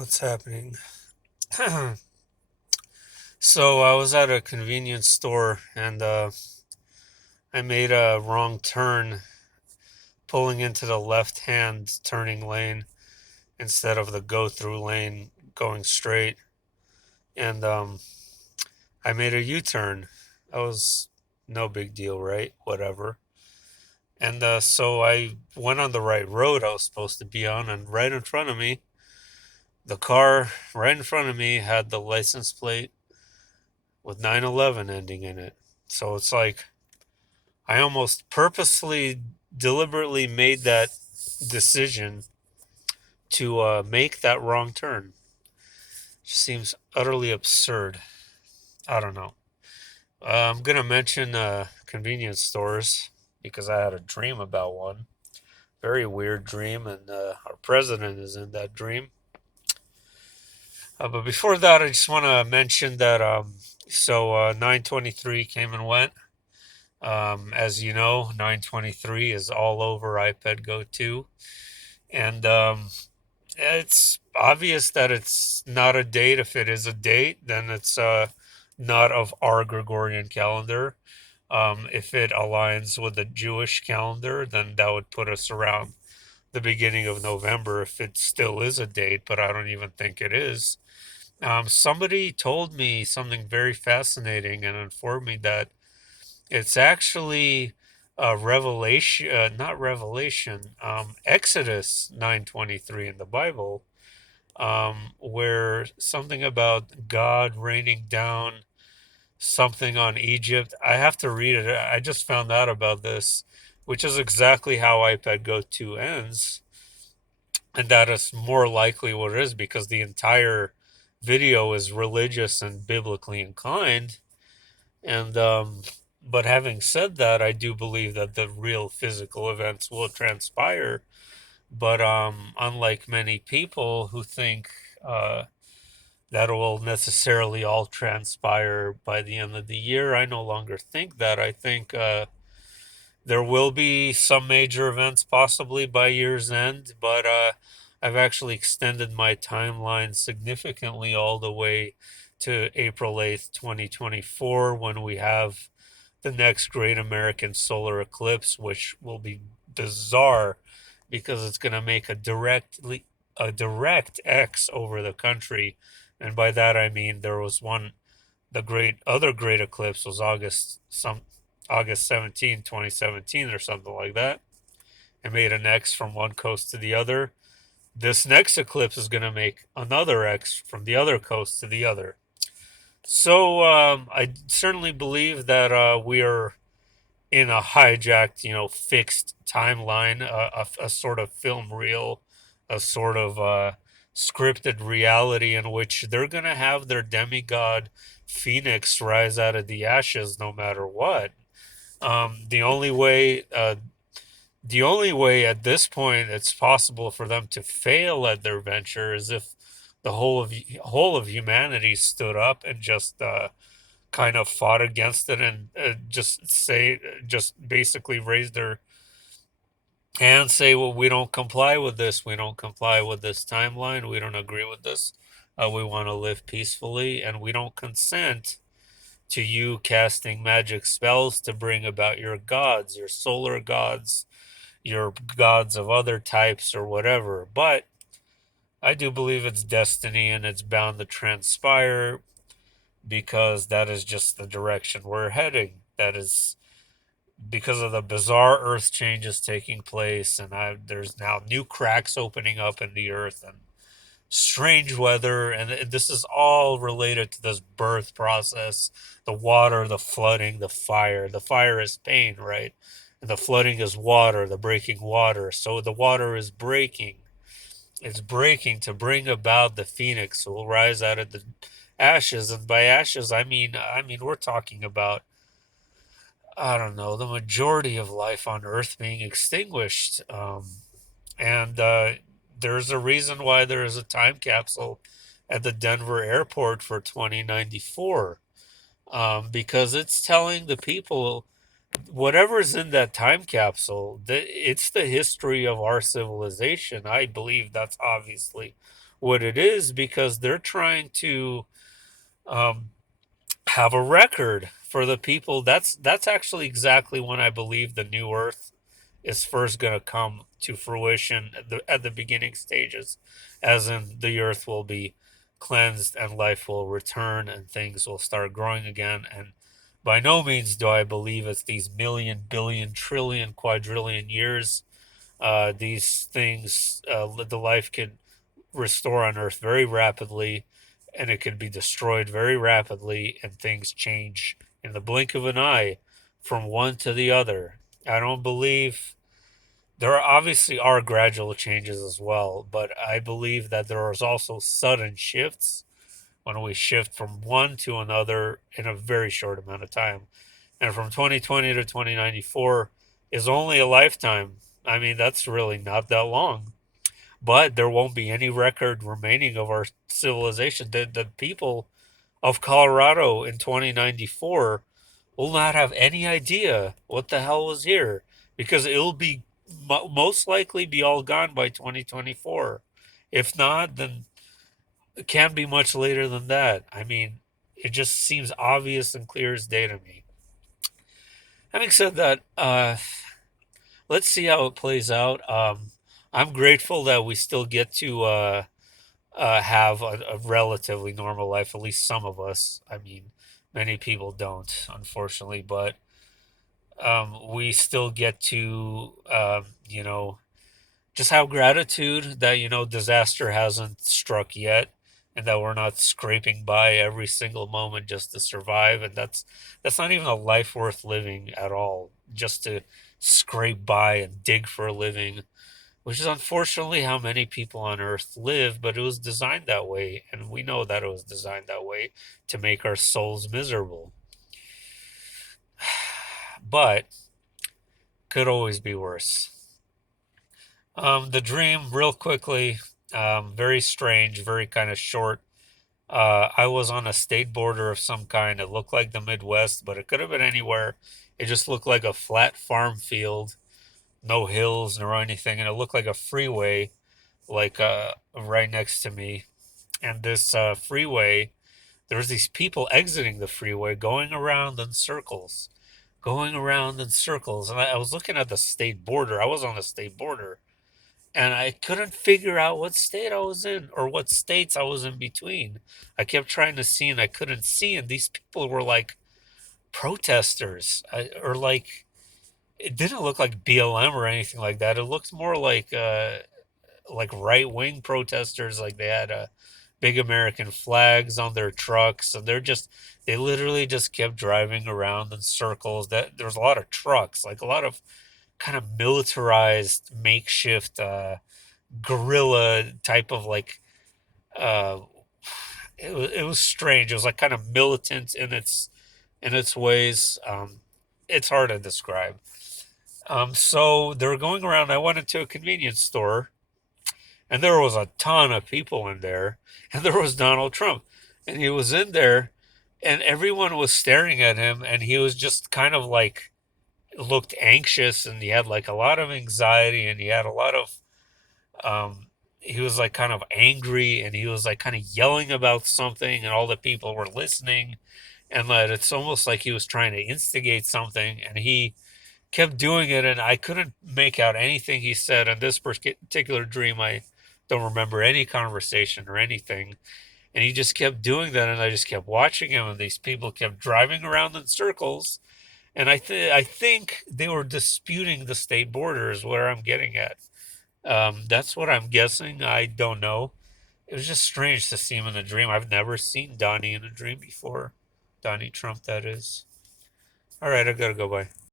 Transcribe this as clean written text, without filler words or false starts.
What's happening? So I was at a convenience store and I made a wrong turn pulling into the left hand turning lane instead of the go through lane going straight. And I made a U turn. That was no big deal, right? Whatever. And so I went on the right road I was supposed to be on, and right in front of me, the car right in front of me had the license plate with 911 ending in it. So it's like I almost purposely, deliberately made that decision to make that wrong turn. Just seems utterly absurd. I don't know. I'm going to mention convenience stores because I had a dream about one. Very weird dream, and our president is in that dream. But before that, I just want to mention that 923 came and went. As you know, 923 is all over petgoat2. And it's obvious that it's not a date. If it is a date, then it's not of our Gregorian calendar. If it aligns with the Jewish calendar, then that would put us around the beginning of November if it still is a date, but I don't even think it is. Somebody told me something very fascinating and informed me that it's actually Revelation, not Revelation, Exodus 9:23 in the Bible, where something about God raining down something on Egypt. I have to read it. I just found out about this, which is exactly how iPad Go 2 ends, and that is more likely what it is because the entire video is religious and biblically inclined. And but having said that, I do believe that the real physical events will transpire. But unlike many people who think uh, that will necessarily all transpire by the end of the year, I no longer think that. I think there will be some major events possibly by year's end, but I've actually extended my timeline significantly all the way to April 8th, 2024, when we have the next great American solar eclipse, which will be bizarre because it's going to make a direct X over the country. And by that I mean there was one, the great eclipse was August 17, 2017 or something like that. It made an X from one coast to the other. This next eclipse is going to make another X from the other coast to the other. So I certainly believe that we are in a hijacked, fixed timeline, a sort of film reel, a sort of scripted reality in which they're going to have their demigod phoenix rise out of the ashes no matter what. Um, the only way, uh, the only way at this point it's possible for them to fail at their venture is if the whole of humanity stood up and just kind of fought against it and just basically raise their hand, say, well, we don't comply with this, we don't comply with this timeline, we don't agree with this, we want to live peacefully, and we don't consent to you casting magic spells to bring about your gods, your solar gods, your gods of other types or whatever. But I do believe it's destiny and it's bound to transpire because that is just the direction we're heading. That is because of the bizarre earth changes taking place, and there's now new cracks opening up in the earth and strange weather, and this is all related to this birth process, the water, the flooding, the fire. The fire is pain, right? And the flooding is water, the breaking water. So the water is breaking. It's breaking to bring about the phoenix who will rise out of the ashes. And by ashes, I mean we're talking about, I don't know, the majority of life on Earth being extinguished. And there's a reason why there is a time capsule at the Denver airport for 2094, because it's telling the people whatever's in that time capsule, it's the history of our civilization. I believe that's obviously what it is because they're trying to um, have a record for the people. That's actually exactly when I believe the new Earth is first going to come to fruition at the beginning stages, as in the Earth will be cleansed and life will return and things will start growing again. And by no means do I believe it's these million, billion, trillion, quadrillion years. These things, the life could restore on Earth very rapidly, and it could be destroyed very rapidly, and things change in the blink of an eye from one to the other. I don't believe there are obviously are gradual changes as well, but I believe that there is also sudden shifts when we shift from one to another in a very short amount of time. And from 2020 to 2094 is only a lifetime. I mean, that's really not that long, but there won't be any record remaining of our civilization. The people of Colorado in 2094 will not have any idea what the hell was here because it'll be most likely be all gone by 2024. If not, then it can't be much later than that. I mean, it just seems obvious and clear as day to me. Having said that, let's see how it plays out. I'm grateful that we still get to have a relatively normal life, at least some of us. I mean, many people don't, unfortunately, but we still get to, just have gratitude that, disaster hasn't struck yet and that we're not scraping by every single moment just to survive. And that's not even a life worth living at all, just to scrape by and dig for a living, which is unfortunately how many people on Earth live, but it was designed that way, and we know that it was designed that way to make our souls miserable. But could always be worse. The dream, real quickly, very strange, very kind of short. I was on a state border of some kind. It looked like the Midwest, but it could have been anywhere. It just looked like a flat farm field, no hills nor anything, and it looked like a freeway, like right next to me. And this freeway, there's these people exiting the freeway, going around in circles, going around in circles. And I was looking at the state border. I was on the state border, and I couldn't figure out what state I was in or what states I was in between. I kept trying to see, and I couldn't see. And these people were like protesters, or like it didn't look like BLM or anything like that. It looked more like right wing protesters, like they had big American flags on their trucks, and they literally just kept driving around in circles. That There's a lot of trucks, like a lot of kind of militarized makeshift guerrilla type of like uh, it was strange. It was like kind of militant in its ways. It's hard to describe. So they were going around. I went into a convenience store, and there was a ton of people in there, and there was Donald Trump, and he was in there, and everyone was staring at him, and he was just kind of like looked anxious, and he had like a lot of anxiety, and he had a lot of he was like kind of angry, and he was like kind of yelling about something, and all the people were listening, and that it's almost like he was trying to instigate something, and he kept doing it, and I couldn't make out anything he said. In this particular dream, I don't remember any conversation or anything. And he just kept doing that, and I just kept watching him, and these people kept driving around in circles. And I think they were disputing the state border, is where I'm getting at. That's what I'm guessing. I don't know. It was just strange to see him in a dream. I've never seen Donnie in a dream before. Donnie Trump, that is. All right, I gotta go. Bye.